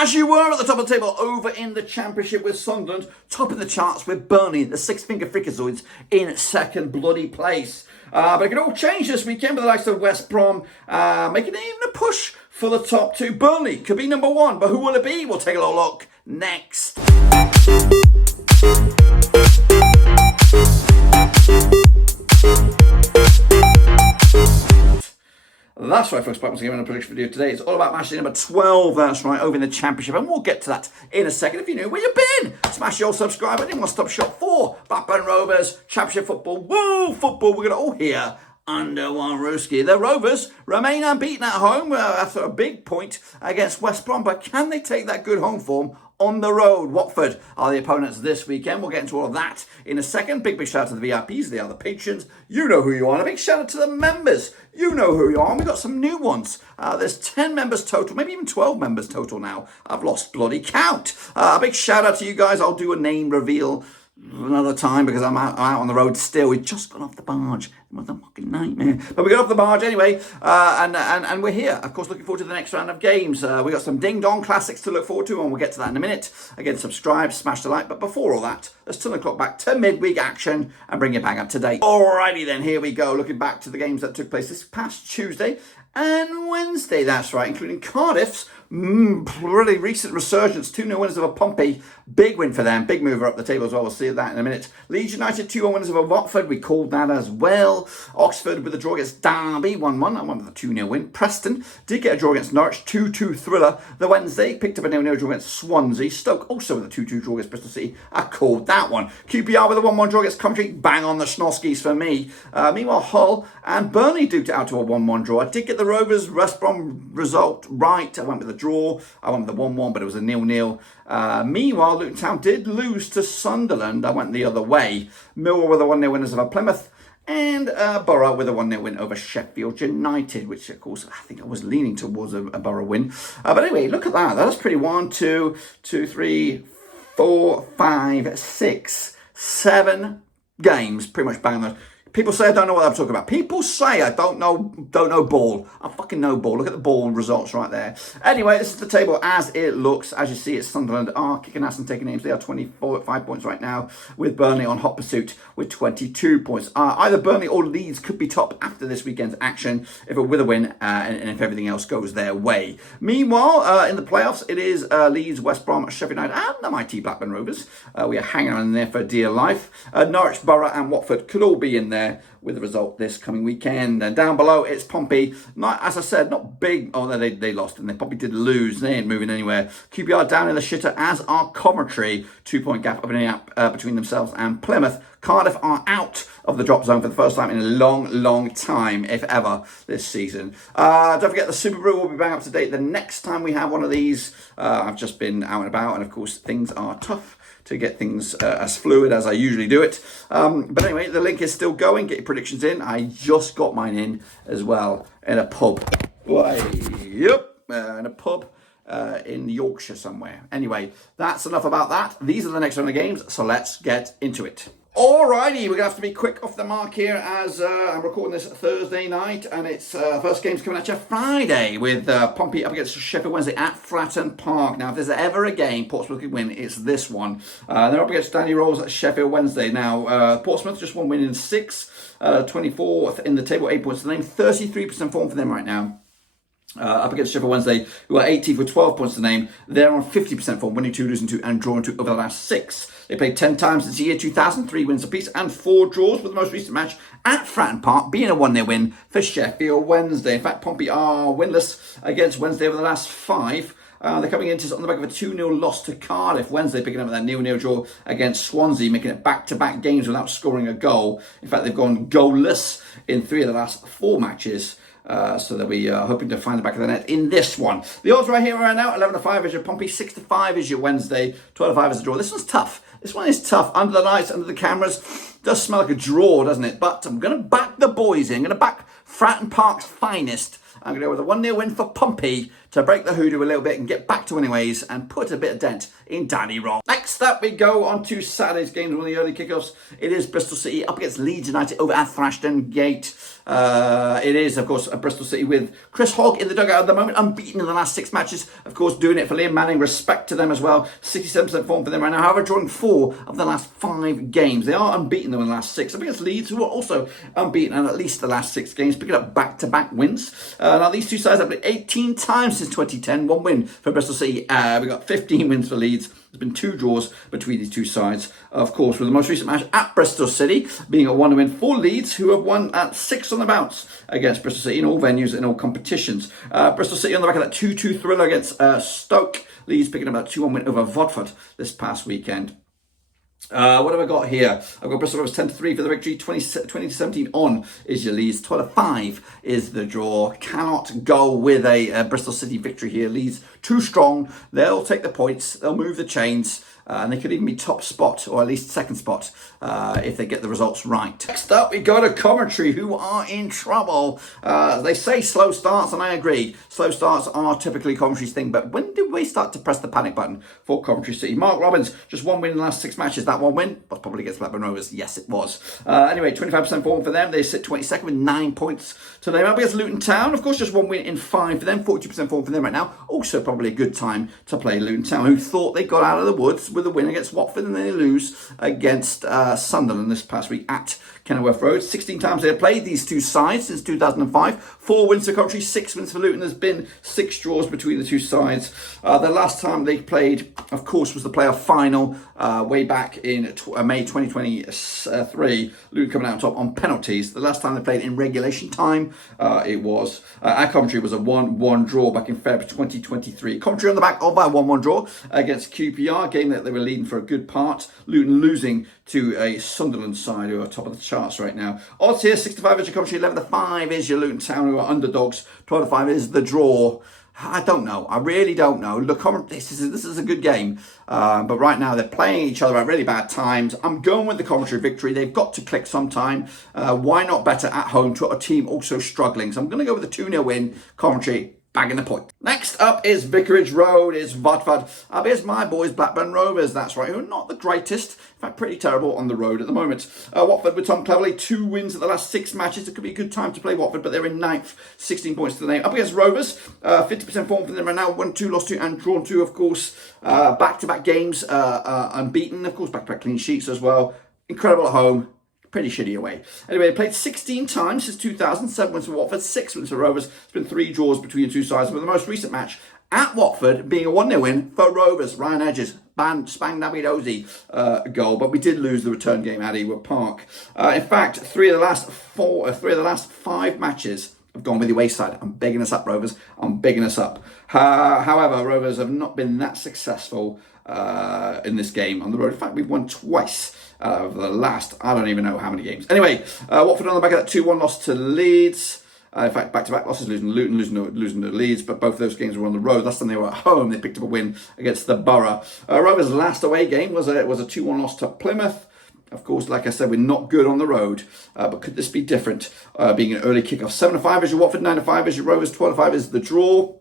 As you were at the top of the table over in the Championship with Sunderland, top in the charts with Burnley, the six-finger freakazoids in second bloody place. But it can all change this weekend with the likes of West Brom making even a push for the top two. Burnley could be number one, but who will it be? We'll take a little look next. That's right, folks, back once again in a prediction video today. It's all about Matchday number 12, that's right, over in the Championship. And we'll get to that in a second. If you knew where you've been, smash your subscribe button. One-stop shop for Blackburn Rovers, Championship football. Woo, football, we're going to all hear under one rooski. The Rovers remain unbeaten at home after a big point against West Brom. But can they take that good home form on the road? Watford are the opponents this weekend. We'll get into all of that in a second. Big shout out to the VIPs. They are the patrons. You know who you are. And a big shout out to the members. You know who you are. And we've got some new ones. There's 10 members total, maybe even 12 members total now. I've lost bloody count. A big shout out to you guys. I'll do a name reveal another time because I'm out on the road still. We've just got off the barge. It was a fucking nightmare. But we got off the barge anyway, and we're here. Of course, looking forward to the next round of games. We got some ding-dong classics to look forward to, and we'll get to that in a minute. Again, subscribe, smash the like. But before all that, let's turn the clock back to midweek action and bring it back up to date. Alrighty then, here we go. Looking back to the games that took place this past Tuesday and Wednesday, that's right, including Cardiff's really recent resurgence. 2-0 winners of a Pompey. Big win for them. Big mover up the table as well. We'll see that in a minute. Leeds United 2-1 winners of a Watford. We called that as well. Oxford with a draw against Derby. 1-1. I won with a 2-0 win. Preston did get a draw against Norwich. 2-2 thriller. The Wednesday picked up a 0-0 draw against Swansea. Stoke also with a 2-2 draw against Bristol City. I called that one. QPR with a 1-1 draw against Coventry. Bang on the schnoskies for me. Meanwhile, Hull and Burnley duked it out to a 1-1 draw. I did get the Rovers West Brom result right. I went with a draw. I went with the 1-1, but it was a 0-0. Meanwhile, Luton Town did lose to Sunderland. I went the other way. Millwall with a 1-0 winners over Plymouth. And Borough with a 1-0 win over Sheffield United, which, of course, I think I was leaning towards a Borough win. But anyway, look at that. That's pretty. 1, 2, 3, 4, 5, 6, 7 games. Pretty much bang on. People say I don't know what I'm talking about. People say I don't know ball. I fucking know ball. Look at the ball results right there. Anyway, this is the table as it looks. As you see, it's Sunderland are kicking ass and taking names. They are 5 points right now, with Burnley on hot pursuit with 22 points. Either Burnley or Leeds could be top after this weekend's action with a win and if everything else goes their way. Meanwhile, in the playoffs, it is Leeds, West Brom, Sheffield United and the mighty Blackburn Rovers. We are hanging on in there for dear life. Norwich, Borough and Watford could all be in there with the result this coming weekend. And down below, it's Pompey. Not, as I said, not big. Oh, no, they lost, and they probably did lose. They ain't moving anywhere. QPR down in the shitter, as are Coventry. 2-point gap opening up between themselves and Plymouth. Cardiff are out of the drop zone for the first time in a long time, if ever, this season. Don't forget, the Super Brew will be back up to date the next time we have one of these. I've just been out and about, and of course, things are tough to get things as fluid as I usually do it. But anyway, the link is still going. Get your predictions in. I just got mine in as well in a pub. Yep, in a pub in Yorkshire somewhere. Anyway, that's enough about that. These are the next round of games, so let's get into it. Alrighty, we're going to have to be quick off the mark here as I'm recording this Thursday night, and it's first game's coming at you Friday with Pompey up against Sheffield Wednesday at Fratton Park. Now, if there's ever a game Portsmouth can win, it's this one. They're up against Danny Rolls at Sheffield Wednesday. Now, Portsmouth just one win in 6, 24th in the table, 8 points to the name, 33% form for them right now. Up against Sheffield Wednesday, who are 18th with 12 points to name. They're on 50% form, winning 2, losing 2, and drawing 2 over the last 6. They played 10 times since the year 2000, 3 wins apiece, and 4 draws, with the most recent match at Fratton Park being a 1-0 win for Sheffield Wednesday. In fact, Pompey are winless against Wednesday over the last 5. They're coming into on the back of a 2-0 loss to Cardiff. Wednesday picking up that 0-0 draw against Swansea, making it back-to-back games without scoring a goal. In fact, they've gone goalless in 3 of the last 4 matches. So they'll be hoping to find the back of the net in this one. The odds right here right now, 11-5 is your Pompey, 6-5 is your Wednesday, 12-5 is the draw. This one's tough. This one is tough. Under the lights, under the cameras, does smell like a draw, doesn't it? But I'm going to back the boys in. I'm going to back Fratton Park's finest I'm going to go with a 1-0 win for Pompey to break the hoodoo a little bit and get back to winning ways and put a bit of dent in Danny Roll. Next up, we go on to Saturday's games, one of the early kickoffs. It is Bristol City up against Leeds United over at Thrashton Gate. It is, of course, a Bristol City with Chris Hogg in the dugout at the moment, unbeaten in the last 6 matches. Of course, doing it for Liam Manning. Respect to them as well. 67% form for them right now. However, drawing 4 of the last 5 games. They are unbeaten though in the last 6. Up against Leeds, who are also unbeaten in at least the last 6 games, picking up back-to-back wins. Now, these two sides have played 18 times since 2010. 1 win for Bristol City. We got 15 wins for Leeds. There's been 2 draws between these two sides. Of course, with the most recent match at Bristol City being a 1 win for Leeds, who have won at 6 on the bounce against Bristol City in all venues, in all competitions. Bristol City on the back of that 2-2 thriller against Stoke. Leeds picking up that 2-1 win over Watford this past weekend. What have I got here? I've got Bristol Rovers 10-3 for the victory. 20-17 on is your Leeds. 12-5 is the draw. Cannot go with a Bristol City victory here. Leeds too strong. They'll take the points. They'll move the chains. And they could even be top spot, or at least second spot, if they get the results right. Next up, we go to Coventry, who are in trouble. They say slow starts, and I agree. Slow starts are typically Coventry's thing, but when did we start to press the panic button for Coventry City? Mark Robbins, just 1 win in the last 6 matches. That 1 win was probably against Blackburn Rovers. Yes, it was. Anyway, 25% form for them. They sit 22nd with 9 points to them. Up against Luton Town, of course, just 1 win in 5 for them. 42% form for them right now. Also, probably a good time to play Luton Town, who thought they got out of the woods with a win against Watford, and then they lose against Sunderland this past week at Kenilworth Road. 16 times they have played these two sides since 2005. 4 wins for Coventry, 6 wins for Luton. There's been 6 draws between the two sides. The last time they played, of course, was the playoff final way back in May 2023. Luton coming out on top on penalties. The last time they played in regulation time, it was at Coventry was a 1-1 draw back in February 2023. Coventry on the back of a 1-1 draw against QPR, game that they were leading for a good part. Luton losing to a Sunderland side who are top of the charts right now. Odds here, 6-5 is your Coventry, 11-5 is your Luton Town, who are underdogs. 12-5 is the draw. I don't know. I really don't know. Look, this is a good game. But right now they're playing each other at really bad times. I'm going with the Coventry victory. They've got to click sometime. Why not better at home to a team also struggling? So I'm going to go with a 2-0 win. Coventry bagging the point. Next up is Vicarage Road, is Watford. Here's my boys, Blackburn Rovers, that's right, who are not the greatest, in fact pretty terrible on the road at the moment. Watford with Tom Cleverley, 2 wins at the last 6 matches. It could be a good time to play Watford, but they're in 9th, 16 points to the name. Up against Rovers, 50% form for them right now, 1-2, lost 2 and drawn 2, of course. Back-to-back games, unbeaten, of course, back-to-back clean sheets as well. Incredible at home. Pretty shitty away. Anyway, they played 16 times since 2000. 7 wins for Watford, 6 wins for Rovers. There's been 3 draws between the two sides, but the most recent match at Watford being a 1-0 win for Rovers. Ryan Edges, spang Naby Dozy goal, but we did lose the return game at Ewood Park. In fact, 3 of the last 5 matches have gone with the away side. I'm bigging us up, Rovers. I'm bigging us up. However, Rovers have not been that successful in this game on the road. In fact, we've won twice over the last, I don't even know how many games. Anyway, Watford on the back of that 2-1 loss to Leeds. In fact, back-to-back losses, losing to Luton, losing to Leeds, but both of those games were on the road. Last time they were at home, they picked up a win against the Borough. Rovers' last away game was a 2-1 loss to Plymouth. Of course, like I said, we're not good on the road, but could this be different, being an early kickoff? 7-5 is your Watford, 9-5 is your Rovers, 12-5 is the draw.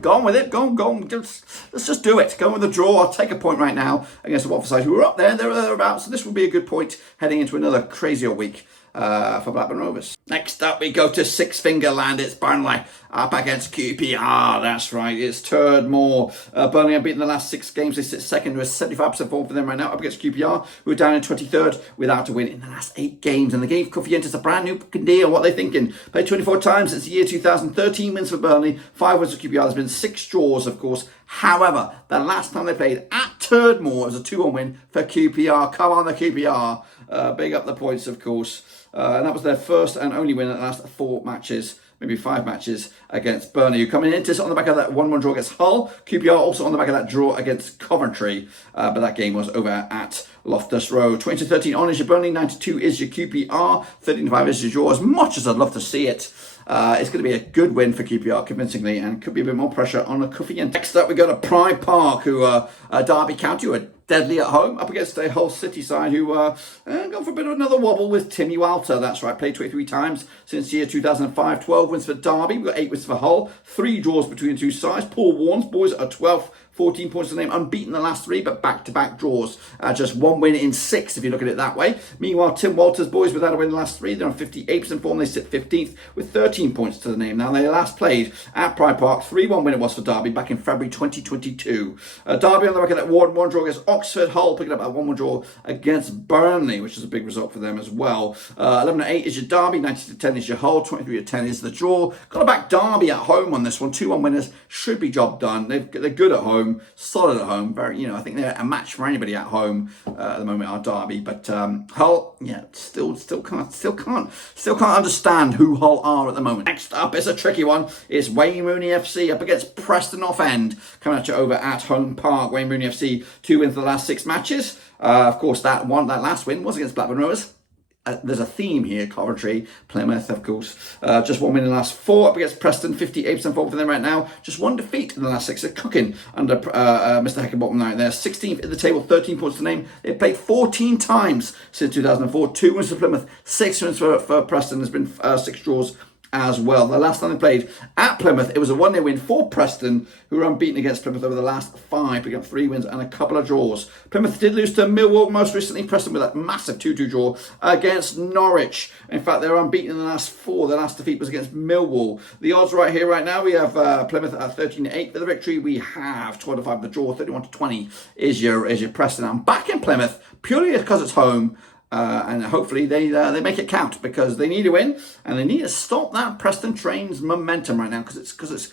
Go on with it. Go on. Let's just do it. Go on with the draw. I'll take a point right now against the Watford side, who are up there. They're thereabouts. So this will be a good point heading into another crazier week for Blackburn Rovers. Next up, we go to Six Finger Land. It's Burnley up against QPR. That's right. It's Turdmore. Burnley have beaten the last 6 games. They sit second with 75% form for them right now up against QPR, who are down in 23rd without a win in the last 8 games. And they gave Kofientis a brand new deal. What are they thinking? Played 24 times since the year 2013 wins for Burnley. 5 wins for QPR. There's been 6 draws, of course. However, the last time they played at Turdmore was a 2-1 win for QPR. Come on, the QPR. Big up the points, of course. And that was their first and only win in the last 4 matches, maybe 5 matches against Burnley, who coming into this on the back of that 1-1 draw against Hull. QPR also on the back of that draw against Coventry, but that game was over at Loftus Road. 20-13 on is your Burnley, 92 is your QPR, 13-5 is your draw. As much as I'd love to see it, it's going to be a good win for QPR, convincingly, and could be a bit more pressure on a Kofientis. Next up, we go to Pride Park, who are Derby County, who are deadly at home up against a Hull City side who gone for a bit of another wobble with Timmy Walter. That's right, played 23 times since the year 2005. 12 wins for Derby. We've got 8 wins for Hull. 3 draws between the two sides. Paul Warnes, boys are 12th. 14 points to the name, unbeaten the last 3, but back-to-back draws. Just 1 win in 6, if you look at it that way. Meanwhile, Tim Walter's boys, without a win in the last 3, they're on 58% form. They sit 15th with 13 points to the name. Now, they last played at Pride Park. 3-1 win it was for Derby back in February 2022. Derby on the record that 1-1 draw against Oxford. Hull picking up a 1-1 draw against Burnley, which is a big result for them as well. 11-8 is your Derby, 90-10 is your Hull, 23-10 is the draw. Got to back Derby at home on this one. 2-1 winners, should be job done. They're good at home. Solid at home, very, I think they're a match for anybody at home at the moment. Are Derby, but Hull, still can't understand who Hull are at the moment. Next up is a tricky one. It's Wayne Rooney FC up against Preston Off End, coming at you over at Home Park. Wayne Rooney FC 2 wins for the last 6 matches. Of course, that last win was against Blackburn Rovers. There's a theme here. Coventry, Plymouth, of course. Just 1 win in the last 4 up against Preston. 58% form for them right now. Just 1 defeat in the last 6. They're cooking under Mr. Heckingbottom now. They're 16th in the table, 13 points to name. They've played 14 times since 2004. 2 wins for Plymouth, 6 wins for Preston. There's been 6 draws as well. The last time they played at Plymouth, it was a 1-0 win for Preston, who were unbeaten against Plymouth over the last 5, picking up 3 wins and a couple of draws. Plymouth did lose to Millwall most recently. Preston with that massive 2-2 draw against Norwich. In fact, they were unbeaten in the last 4. The last defeat was against Millwall. The odds right here, right now, we have Plymouth at 13-8 for the victory. We have 12-5 the draw. 31-20 is your Preston. I'm back in Plymouth purely because it's home. And hopefully they make it count, because they need to win and they need to stop that Preston train's momentum right now, because it's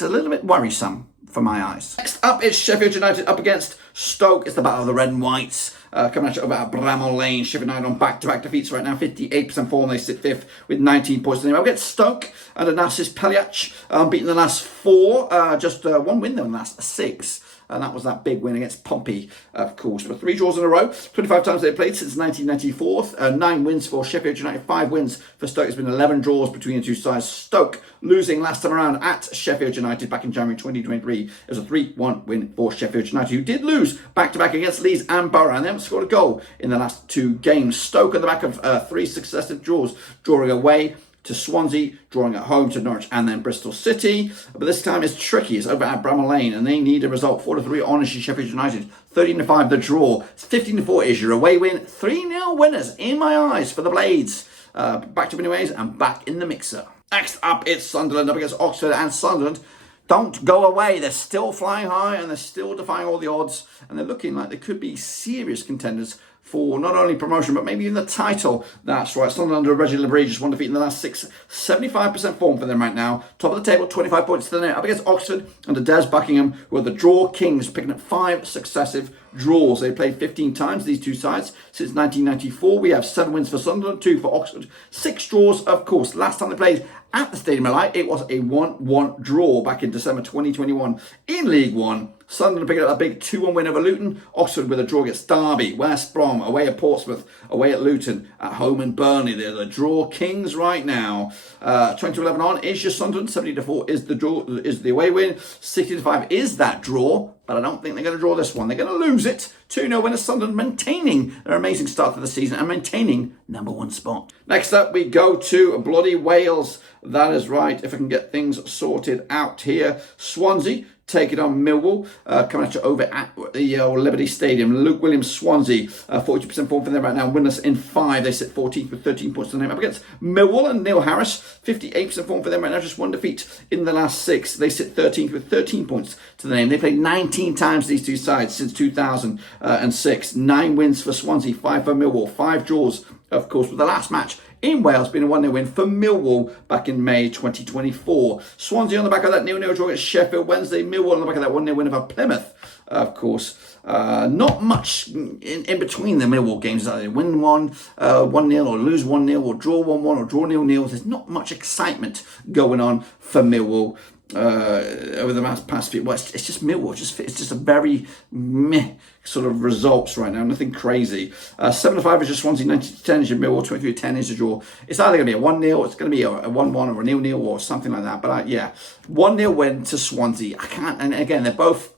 a little bit worrisome for my eyes. Next up is Sheffield United up against Stoke. It's the battle of the red and whites. Coming at you over at Bramall Lane. Sheffield United on back-to-back defeats right now. 58% form. They sit 5th with 19 points to the name. I'll get Stoke under Narcis Peliac. Beaten the last 4. Just 1 win though in the last 6. And that was that big win against Pompey, of course. But 3 draws in a row. 25 times they've played since 1994. 9 wins for Sheffield United. 5 wins for Stoke. It's been 11 draws between the two sides. Stoke losing last time around at Sheffield United back in January 2023. It was a 3-1 win for Sheffield United, who did lose back-to-back against Leeds and Borough, and they haven't scored a goal in the last 2 games. Stoke on the back of 3 successive draws, drawing away to Swansea, drawing at home to Norwich, and then Bristol City. But this time it's tricky. It's over at Bramall Lane, and they need a result. 4-3 on Sheffield United. 13-5 the draw. 15-4 is your away win. 3-0 winners in my eyes for the Blades. Back to winning ways and back in the mixer. Next up, it's Sunderland up against Oxford, and Sunderland don't go away. They're still flying high, and they're still defying all the odds, and they're looking like they could be serious contenders for not only promotion, but maybe even the title. That's right. Sunderland under Reggie Labrie, just 1 defeat in the last 6. 75% form for them right now. Top of the table, 25 points to the net. Up against Oxford under Des Buckingham, who are the draw kings, picking up 5 successive draws. They played 15 times, these two sides, since 1994. We have 7 wins for Sunderland, 2 for Oxford. 6 draws, of course. Last time they played at the Stadium of Light, it was a 1-1 draw back in December 2021 in League One. Sunderland picking up a big 2-1 win over Luton. Oxford with a draw against Derby. West Brom away at Portsmouth, away at Luton, at home in Burnley. They're the draw kings right now. 20-11 on is your Sunderland. 70-4 is the draw, is the away win. 60-5 is that draw, but I don't think they're going to draw this one. They're going to lose it. 2-0 winners. Sunderland maintaining their amazing start to the season and maintaining #1 spot. Next up, we go to bloody Wales. That is right. If I can get things sorted out here. Swansea taking on Millwall, coming at you over at the Liberty Stadium. Luke Williams, Swansea, 42% form for them right now. Winless in 5. They sit 14th with 13 points to the name. Up against Millwall and Neil Harris, 58% form for them right now. Just 1 defeat in the last 6. They sit 13th with 13 points to the name. They played 19 times, these two sides, since 2006. 9 wins for Swansea, 5 for Millwall, 5 draws, of course, with the last match in Wales being a 1-0 win for Millwall back in May 2024. Swansea on the back of that 0-0 draw against Sheffield Wednesday. Millwall on the back of that 1-0 win over Plymouth, of course. Not much in between the Millwall games. They win 1-0 or lose 1-0 or draw 1-1 or draw 0-0. There's not much excitement going on for Millwall over the past few. Well, it's just Millwall. It's just a very meh sort of results right now. Nothing crazy. 7-5 is your Swansea. 90-10 is your Millwall. 23-10 is your draw. It's either going to be a 1-0. It's going to be a 1-1 or a 0-0 or something like that. But yeah, 1-0 win to Swansea. I can't. And again, they're both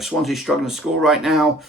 Swansea struggling to score right now.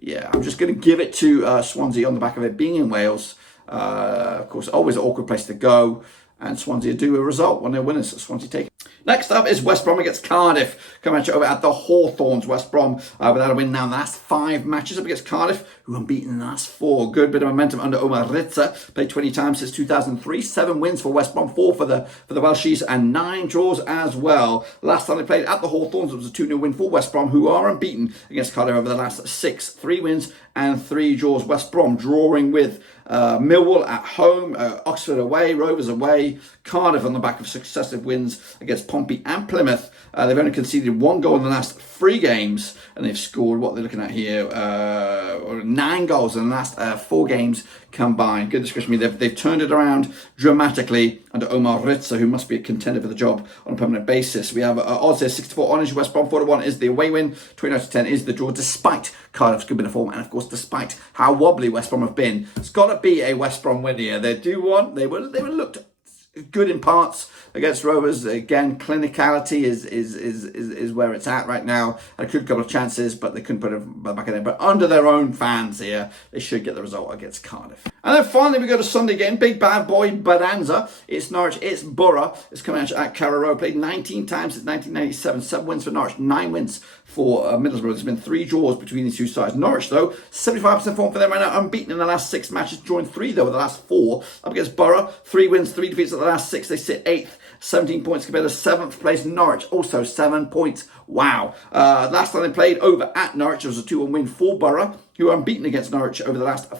Yeah, I'm just going to give it to Swansea on the back of it being in Wales. Of course, always an awkward place to go. And Swansea do a result when they're winners. Swansea take it. Next up is West Brom against Cardiff. Coming at you over at the Hawthorns. West Brom without a win now in the last 5 matches up against Cardiff, who unbeaten in the last 4. Good bit of momentum under Omar Ritza. Played 20 times since 2003. 7 wins for West Brom, 4 for the Welshies, and 9 draws as well. Last time they played at the Hawthorns, it was a 2-0 win for West Brom, who are unbeaten against Cardiff over the last 6. 3 wins and 3 draws. West Brom drawing with Millwall at home, Oxford away, Rovers away, Cardiff on the back of successive wins against Pompey and Plymouth. They've only conceded 1 goal in the last 3 games, and they've scored, what they're looking at here, 9 goals in the last 4 games combined. Goodness gracious me, they've turned it around dramatically under Omar Ritza, who must be a contender for the job on a permanent basis. We have odds there, 64 on West Brom, 4-1 is the away win, 29-10 is the draw, despite Cardiff's good bit of form, and of course, despite how wobbly West Brom have been. It's got to be a West Brom win here. They were looked good in parts against Rovers. Again, clinicality is where it's at right now. Had a good couple of chances, but they couldn't put it back in there. But under their own fans here, they should get the result against Cardiff. And then finally, we go to Sunday game. Big bad boy bonanza. It's Norwich, it's Borough. It's coming at Carrow Road. Played 19 times since 1997. 7 wins for Norwich, 9 wins for Middlesbrough. There's been 3 draws between these two sides. Norwich, though, 75% form for them right now. Unbeaten in the last 6 matches. Drawing 3, though, in the last 4. Up against Borough. 3 wins, 3 defeats at the last 6. They sit 8th. 17 points compared to 7th place Norwich, also 7 points. Wow. Last time they played over at Norwich, it was a 2-1 win for Borough, who are unbeaten against Norwich over the last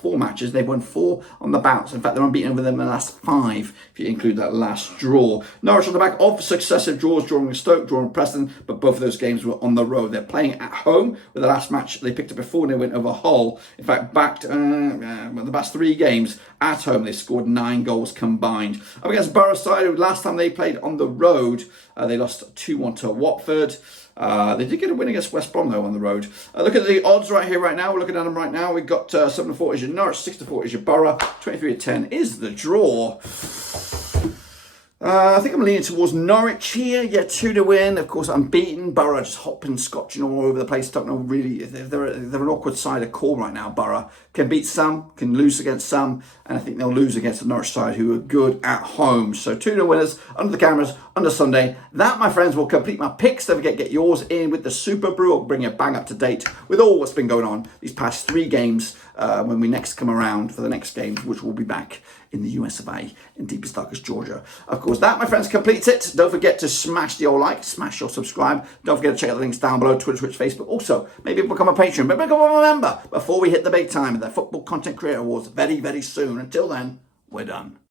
4 matches. They've won 4 on the bounce. In fact, they're unbeaten over them in the last 5, if you include that last draw. Norwich on the back of successive draws, drawing with Stoke, drawing with Preston, but both of those games were on the road. They're playing at home, with the last match they picked up before they went over Hull. In fact, backed the past 3 games at home, they scored 9 goals combined. Up against Borough side, who last time they played on the road, they lost 2-1 to Watford. They did get a win against West Brom, though, on the road. Look at the odds right here, right now. We're looking at them right now. We've got 7-4 is your Norwich, 6-4 is your Borough, 23-10 is the draw. I think I'm leaning towards Norwich here. Yeah, 2 to win. Of course, unbeaten. Borough just hopping, scotching all over the place. Don't know really. They're an awkward side to call right now. Borough can beat some, can lose against some, and I think they'll lose against the Norwich side, who are good at home. So 2 winners under the cameras under Sunday. That, my friends, will complete my picks. Don't forget, get yours in with the Super Brew. I'll bring you bang up to date with all what's been going on these past 3 games when we next come around for the next games, which will be back in the US of A, in deepest, darkest Georgia. Of course, that, my friends, completes it. Don't forget to smash the old like, smash your subscribe. Don't forget to check out the links down below, Twitter, Twitch, Facebook. Also, maybe become a patron, but become a member before we hit the big time of the Football Content Creator Awards very, very soon. Until then, we're done.